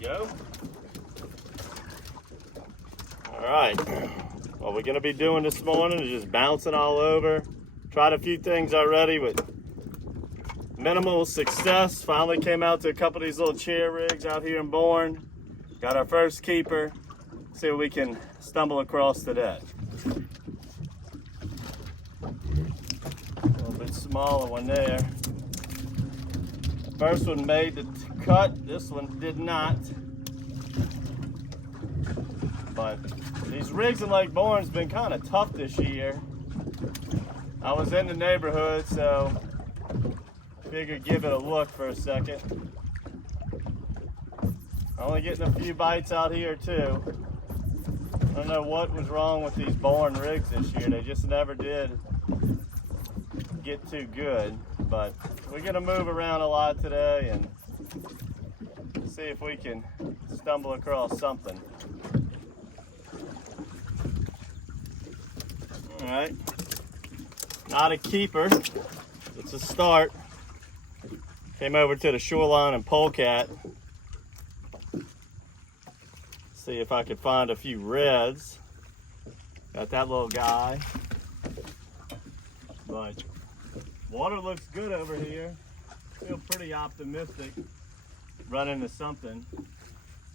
Go. All right, what we're gonna be doing this morning is just bouncing all over. Tried a few things already with minimal success. Finally came out to a couple of these little chair rigs out here in Bourne. Got our first keeper. See what we can stumble across today. A little bit smaller one there. First one made the cut, this one did not. But these rigs in Lake Bourne's been kind of tough this year. I was in the neighborhood, so figured give it a look for a second. Only getting a few bites out here too. I don't know what was wrong with these Bourne rigs this year. They just never did get too good. But we're gonna move around a lot today and see if we can stumble across something. All right, not a keeper, it's a start. Came over to the shoreline in Polecat. See if I could find a few reds. Got that little guy. But water looks good over here. Feel pretty optimistic running into something.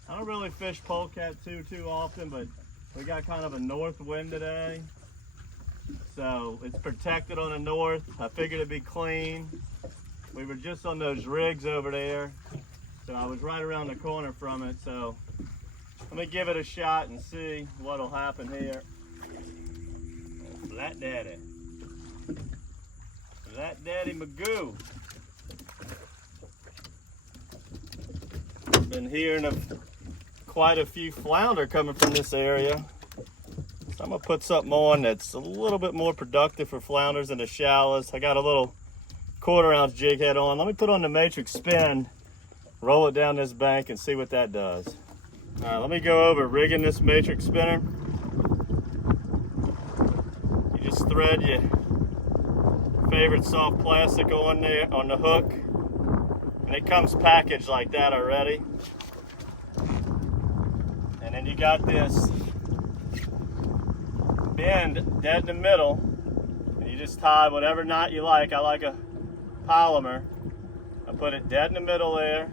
I don't really fish Polecat too often, but we got kind of a north wind today. So it's protected on the north. I figured it'd be clean. We were just on those rigs over there. So I was right around the corner from it. So let me give it a shot and see what'll happen here. Flat Daddy. Flat Daddy Magoo. Been hearing of quite a few flounder coming from this area. So I'm gonna put something on that's a little bit more productive for flounders in the shallows. I got a little 1/4 ounce jig head on. Let me put on the matrix spin, roll it down this bank and see what that does. All right, let me go over rigging this matrix spinner. You just thread your favorite soft plastic on there on the hook, and it comes packaged like that already. And then you got this bend dead in the middle, and you just tie whatever knot you like. I like a polymer. I put it dead in the middle there.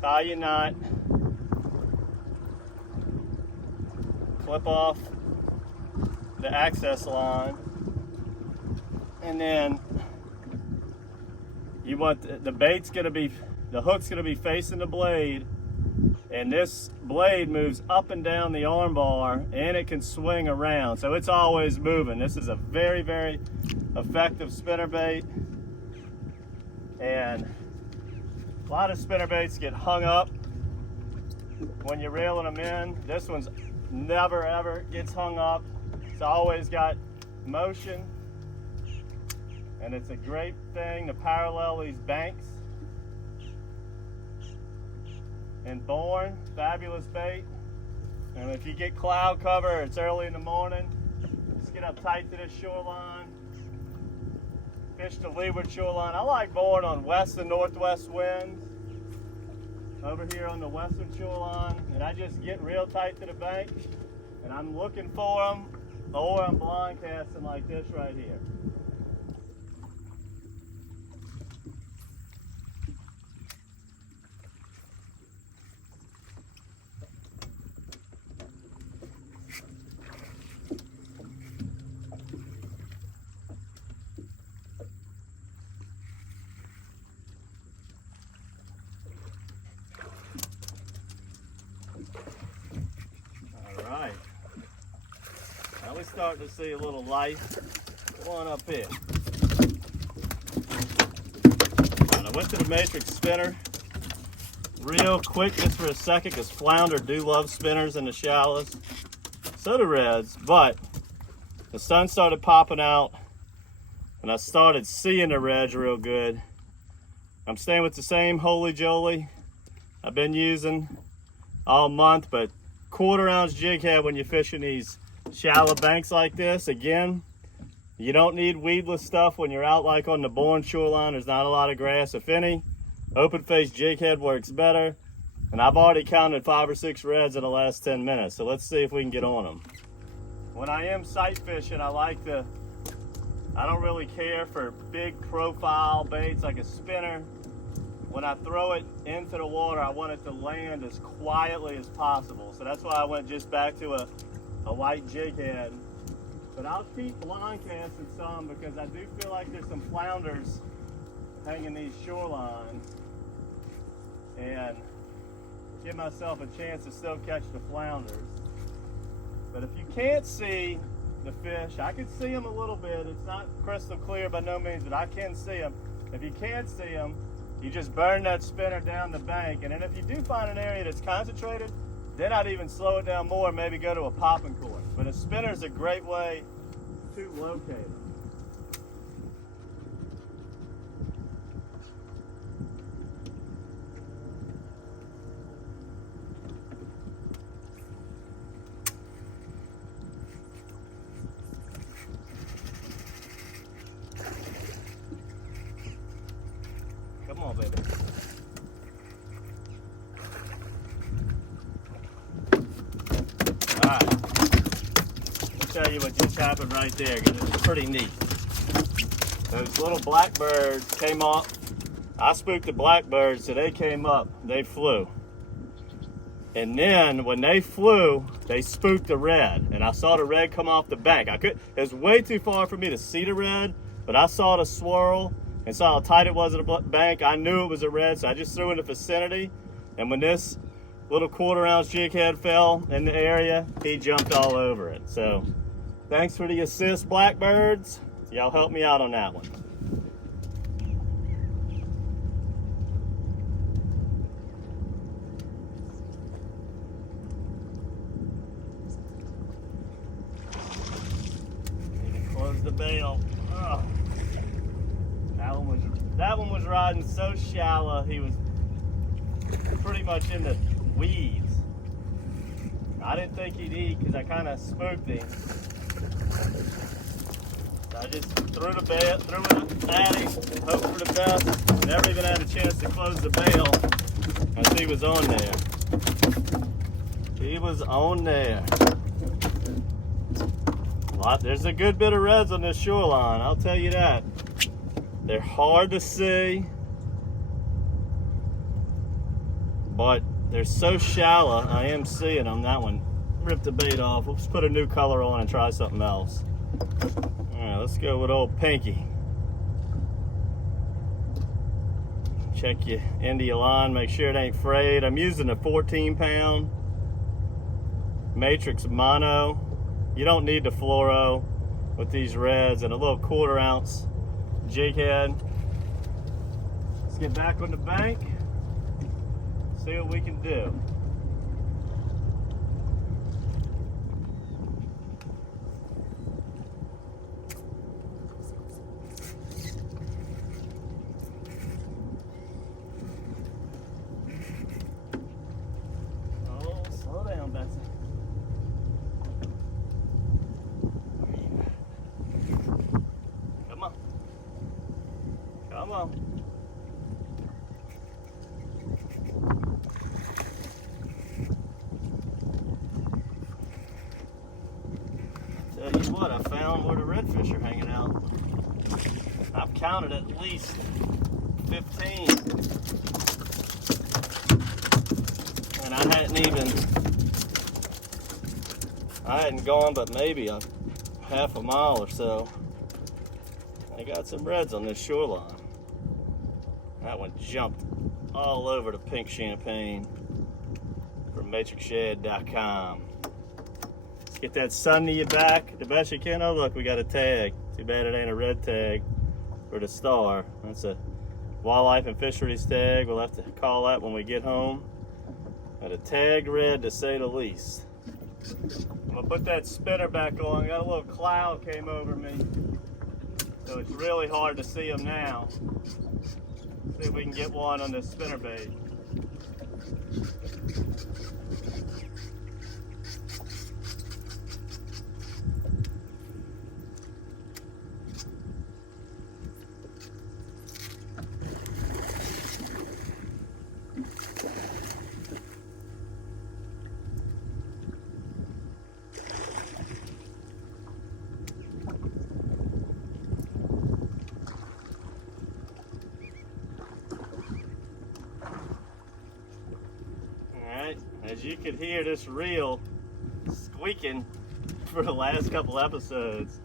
Tie your knot. Clip off the access line, and then you want the bait's gonna be, the hook's gonna be facing the blade, and this blade moves up and down the arm bar, and it can swing around, so it's always moving. This is a very, very effective spinnerbait, and a lot of spinnerbaits get hung up when you're reeling them in. This one's never ever gets hung up. It's always got motion, and it's a great thing to parallel these banks. And Bourne, fabulous bait. And if you get cloud cover, it's early in the morning, just get up tight to this shoreline, fish the leeward shoreline. I like Bourne on west and northwest winds. Over here on the western shoreline, and I just get real tight to the bank, and I'm looking for them, or I'm blind casting like this right here. starting to see a little life. Come on up here. All right, I went to the matrix spinner real quick just for a second because flounder do love spinners in the shallows. So do reds, but the sun started popping out and I started seeing the reds real good. I'm staying with the same Holy Jolie I've been using all month, but 1/4 ounce jig head when you're fishing these shallow banks like this. Again, you don't need weedless stuff when you're out like on the Bourne shoreline. There's not a lot of grass, if any. Open face jig head works better. And I've already counted 5 or 6 reds in the last 10 minutes. So let's see if we can get on them. When I am sight fishing, I don't really care for big profile baits like a spinner. When I throw it into the water, I want it to land as quietly as possible. So that's why I went just back to a light jig head. But I'll keep blind casting some because I do feel like there's some flounders hanging these shorelines. And give myself a chance to still catch the flounders. But if you can't see the fish, I can see them a little bit. It's not crystal clear by no means, but I can see them. If you can't see them, you just burn that spinner down the bank. And then if you do find an area that's concentrated, then I'd even slow it down more and maybe go to a popping course. But a spinner is a great way to locate them. Come on, baby. All right. I'll tell you what just happened right there because it's pretty neat. Those little blackbirds came off. I spooked the blackbirds, so they came up. They flew. And then when they flew, they spooked the red. And I saw the red come off the bank. It was way too far for me to see the red, but I saw the swirl and saw how tight it was at the bank. I knew it was a red, so I just threw in the vicinity. And when this little 1/4 ounce jig head fell in the area, he jumped all over it. So thanks for the assist, blackbirds. Y'all helped me out on that one. Close the bail. Oh. That one was riding so shallow, he was pretty much in the weeds. I didn't think he'd eat because I kind of spooked him. So I just threw the bail, threw it at him, hoped for the best. Never even had a chance to close the bail as he was on there. He was on there. There's a good bit of reds on this shoreline, I'll tell you that. They're hard to see, but they're so shallow. I am seeing them. That one ripped the bait off. Let's put a new color on and try something else. All right, let's go with old Pinky. Check your India line, make sure it ain't frayed. I'm using a 14-pound Matrix Mono. You don't need the fluoro with these reds, and a little 1/4 ounce jig head. Let's get back on the bank, see what we can do. Oh, slow down, Betsy. Come on. Come on. Tell you what, I found where the redfish are hanging out. I've counted at least 15. And I hadn't gone but maybe a half a mile or so. I got some reds on this shoreline. That one jumped all over the pink champagne from matrixshad.com. Get that sun to your back the best you can. Oh look, we got a tag. Too bad it ain't a red tag for the star. That's a wildlife and fisheries tag. We'll have to call that when we get home. Got a tagged red to say the least. I'm gonna put that spinner back on. Got a little cloud came over me, so it's really hard to see them now. See if we can get one on this spinner bait. As you could hear this reel squeaking for the last couple episodes,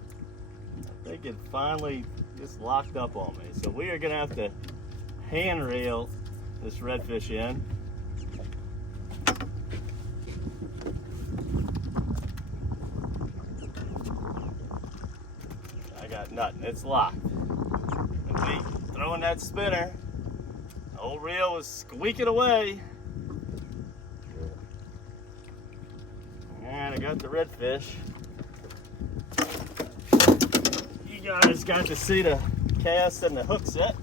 I think it finally just locked up on me. So we are gonna have to hand reel this redfish in. I got nothing, it's locked. And me throwing that spinner, the old reel was squeaking away. And I got the redfish. You guys got to see the cast and the hook set.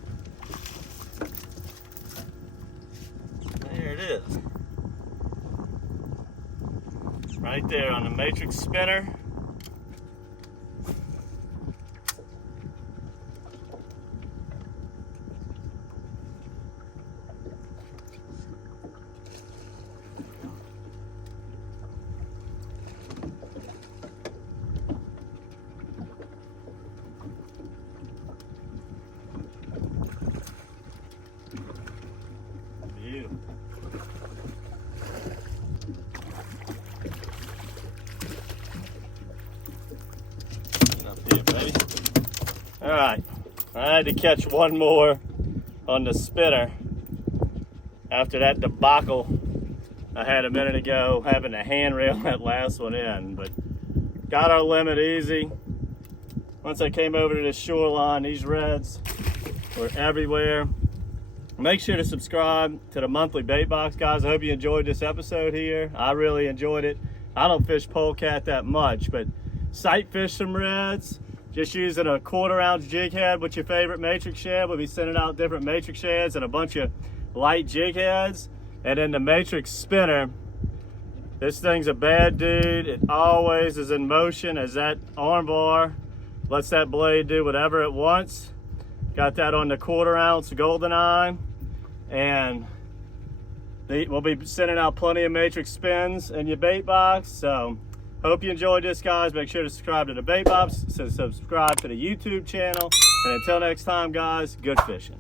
There it is. Right there on the matrix spinner. All right, I had to catch one more on the spinner after that debacle I had a minute ago, having to hand reel that last one in, but got our limit easy. Once I came over to the shoreline, these reds were everywhere. Make sure to subscribe to the monthly bait box, guys. I hope you enjoyed this episode here. I really enjoyed it. I don't fish polecat that much, but sight fish some reds. Just using a 1/4 ounce jig head with your favorite matrix shad. We'll be sending out different matrix shads and a bunch of light jig heads. And then the matrix spinner. This thing's a bad dude. It always is in motion as that arm bar lets that blade do whatever it wants. Got that on the 1/4 ounce golden eye. And we'll be sending out plenty of matrix spins in your bait box. So hope you enjoyed this, guys. Make sure to subscribe to the bait box, subscribe to the YouTube channel. And until next time, guys, good fishing.